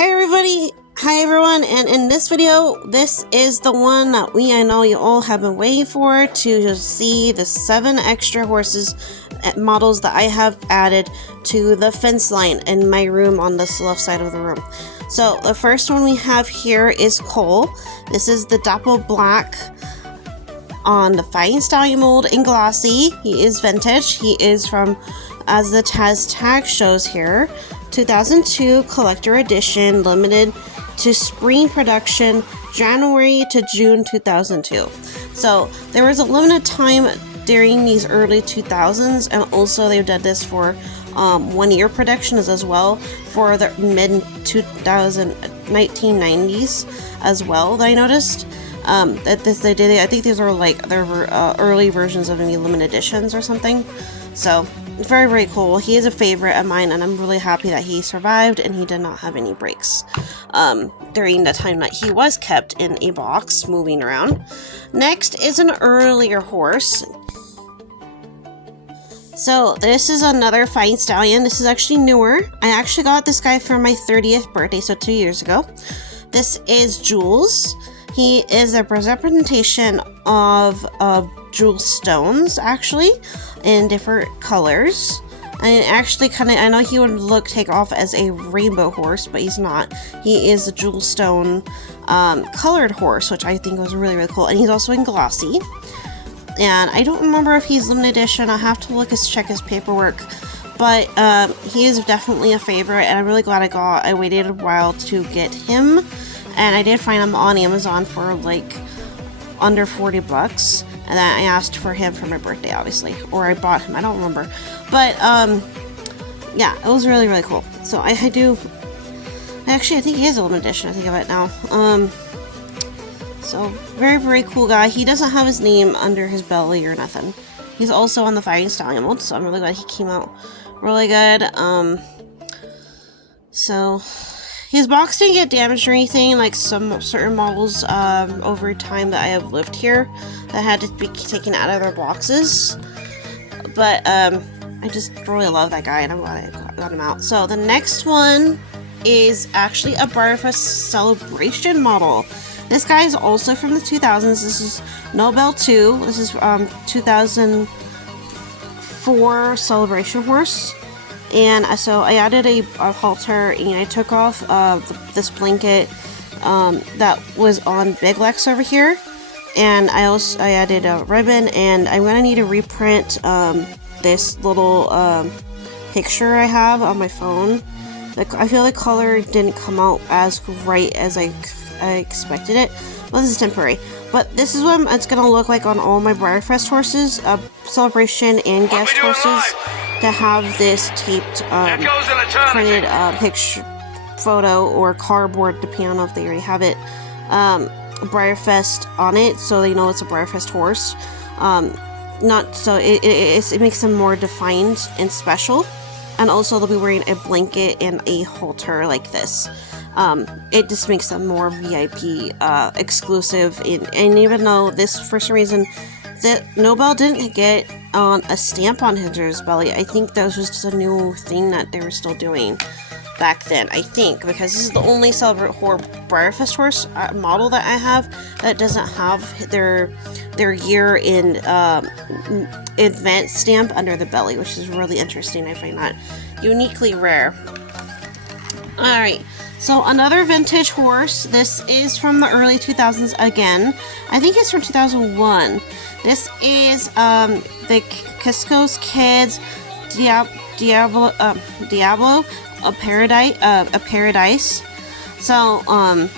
Hey everybody! Hi everyone, and in this video, this is the one that I know you all have been waiting for, to see the 7 extra horses models that I have added to the fence line in my room on this left side of the room. So the first one we have here is Cole. This is the Dapple Black on the Fighting Stallion mold in glossy. He is vintage. He is from, as the tag shows here, 2002 collector edition, limited to spring production, January to June 2002. So there was a limited time during these early 2000s, and also they did this for 1 year productions as well for the mid 1990s as well, that I noticed. That they did. I think these are like their early versions of maybe limited editions or something. So very, very cool. He is a favorite of mine, and I'm really happy that he survived and he did not have any breaks during the time that he was kept in a box moving around. Next is an earlier horse. So this is another Fighting Stallion. This is actually newer. I actually got this guy for my 30th birthday, so 2 years ago. This is Jules. He is a representation of Jules stones, actually, in different colors. And actually, I know he would take off as a rainbow horse, but he's not. He is a Jules stone colored horse, which I think was really, really cool. And he's also in glossy. And I don't remember if he's limited edition. I'll have to check his paperwork. But he is definitely a favorite, and I'm really glad I waited a while to get him. And I did find him on Amazon for like under 40 bucks. And then I asked for him for my birthday, obviously. Or I bought him, I don't remember. But, yeah, it was really, really cool. So I think he is a limited edition, I think of it now. So, very, very cool guy. He doesn't have his name under his belly or nothing. He's also on the Fighting Stallion mode, so I'm really glad he came out really good. So his box didn't get damaged or anything, like some certain models over time that I have lived here that had to be taken out of their boxes. But I just really love that guy, and I'm glad I got him out. So the next one is actually a Breyer Celebration model. This guy is also from the 2000s. This is Nobel 2. This is 2004 Celebration horse. And so I added a halter, and I took off this blanket that was on Big Lex over here. And I added a ribbon, and I'm going to need to reprint this little picture I have on my phone. I feel the color didn't come out as right as I expected it. Well, this is temporary. But this is what it's going to look like on all my Breyerfest horses, Celebration and guest horses, to have this taped, printed picture, photo, or cardboard, depending on if they already have it, Breyerfest on it, so they know it's a Breyerfest horse. It makes them more defined and special. And also they'll be wearing a blanket and a halter like this. It just makes them more VIP exclusive. And even though this, for some reason, that Nobel didn't get on a stamp on his belly, I think that was just a new thing that they were still doing back then, I think, because this is the only Breyerfest horse model that I have that doesn't have their year in event stamp under the belly, which is really interesting. I find that uniquely rare. Alright, so another vintage horse. This is from the early 2000s again. I think it's from 2001. This is the Kisco's Kids Diablo, a Paradise. So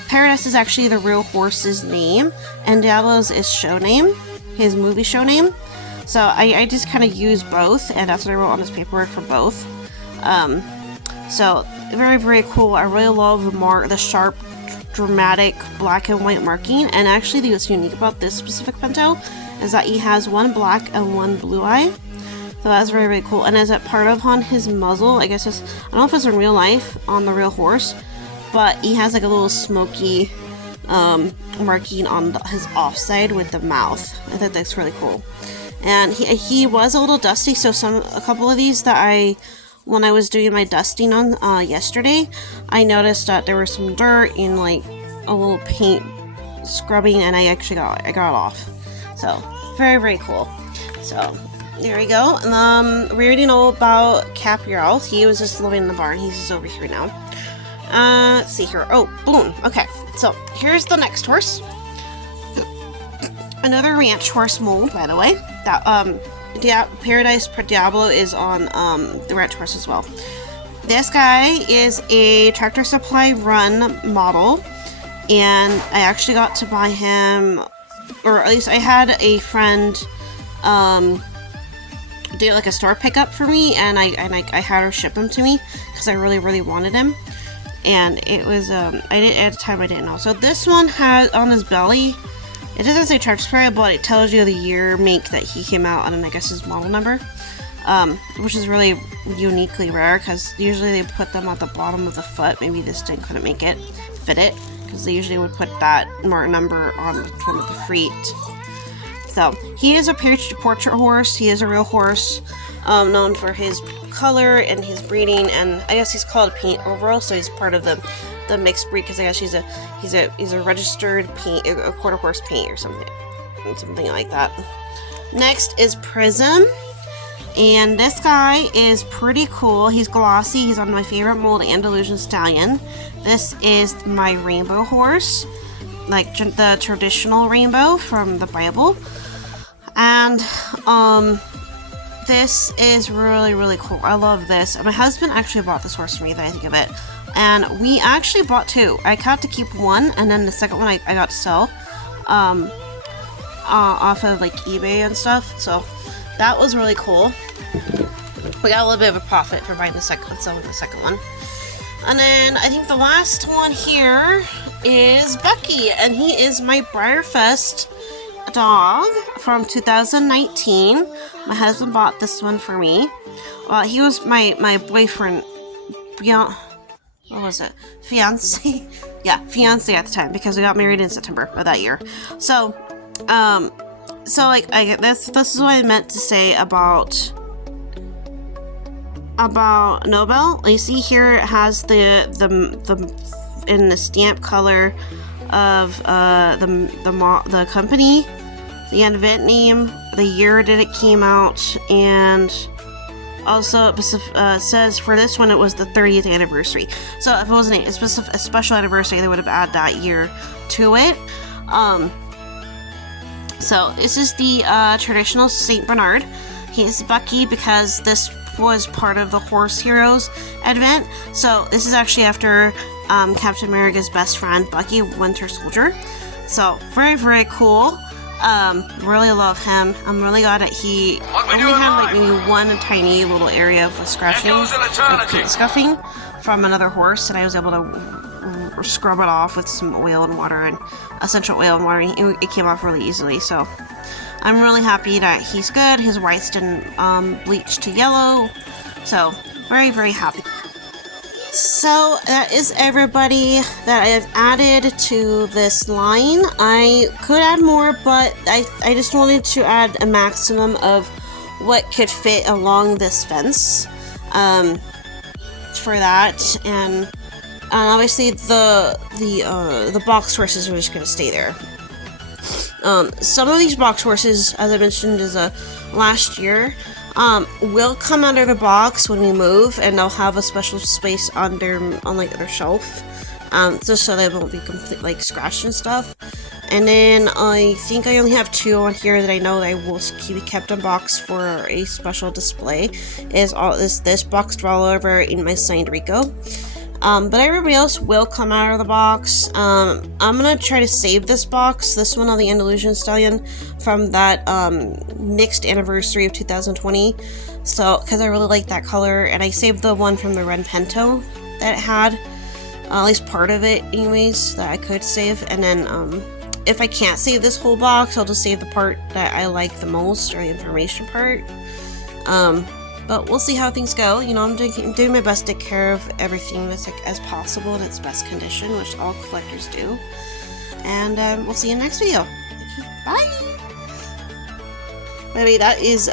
Paradise is actually the real horse's name, and Diablo's is show name, his movie show name. So I just kind of use both, and that's what I wrote on his paperwork for both. So very, very cool. I really love the sharp, dramatic black and white marking. And actually, what's unique about this specific pinto is that he has one black and one blue eye. So that's very, very cool. And as a part of on his muzzle, I guess I don't know if it's in real life on the real horse, but he has like a little smoky marking on his offside with the mouth. I think that's really cool. And he was a little dusty, so a couple of these that I when I was doing my dusting on yesterday, I noticed that there was some dirt in like a little paint scrubbing, and I actually got it off. So very, very cool. So there we go. We already know about Capriel. He was just living in the barn. He's just over here now. Let's see here. Oh, boom. Okay, so here's the next horse. Another ranch horse mold, by the way. That Paradise Diablo is on the ranch horse as well. This guy is a Tractor Supply Run model, and I actually got to buy him, or at least I had a friend do like a store pickup for me, and I had her ship him to me because I really, really wanted him. And it was at the time I didn't know. So this one has on his belly, it doesn't say Tractor Supply, but it tells you the year, make that he came out on, and I guess his model number, which is really uniquely rare because usually they put them at the bottom of the foot. Maybe this thing couldn't fit it, because they usually would put that number on the front of the feet. So he is a portrait horse. He is a real horse, known for his color and his breeding, and I guess he's called a paint overall, so he's part of the mixed breed, because I guess he's a registered paint, a quarter horse paint or something like that. Next is Prism, and this guy is pretty cool. He's glossy. He's on my favorite mold, Andalusian Stallion. This is my rainbow horse, like the traditional rainbow from the Bible. And this is really, really cool. I love this. My husband actually bought this horse for me, that I think of it. And we actually bought two. I got to keep one, and then the second one I got to sell off of like eBay and stuff. So that was really cool. We got a little bit of a profit for buying selling the second one. And then I think the last one here is Bucky, and he is my Breyerfest dog from 2019. My husband bought this one for me. He was my boyfriend, what was it? Fiance? Yeah, fiance at the time, because we got married in September of that year. So, like, this is what I meant to say about Nobel. You see here it has the in the stamp color of the company, the event name, the year that it came out, and also it says for this one it was the 30th anniversary. So if it wasn't a special anniversary, they would have added that year to it. So this is the traditional Saint Bernard. He's Bucky because this was part of the Horse Heroes event. So this is actually after Captain America's best friend, Bucky, Winter Soldier. So very, very cool. Really love him. I'm really glad that he only had like maybe one tiny little area of scratching, like paint scuffing from another horse, and I was able to scrub it off with some oil and water, and essential oil and water. It came off really easily. So I'm really happy that he's good. His whites didn't bleach to yellow. So very, very happy. So that is everybody that I have added to this line. I could add more, but I just wanted to add a maximum of what could fit along this fence for that. And obviously the box horses are just going to stay there. Some of these box horses, as I mentioned, is last year, will come out of the box when we move, and they'll have a special space on their shelf, just so they won't be completely like scratched and stuff. And then I think I only have two on here that I know that I will keep kept in box for a special display. Is all this boxed all over in my signed Rico. But everybody else will come out of the box. I'm gonna try to save this box, this one on the Andalusian Stallion, from that mixed anniversary of 2020. So, because I really like that color, and I saved the one from the Red Pinto that it had, at least part of it, anyways, that I could save. And then, if I can't save this whole box, I'll just save the part that I like the most, or the information part. But we'll see how things go. You know, I'm doing my best to take care of everything as possible in its best condition, which all collectors do. And we'll see you in the next video. Bye! Maybe that is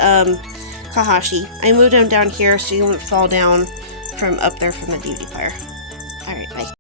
Kahashi. I moved him down here so you won't fall down from up there from the DVD player. Alright, bye.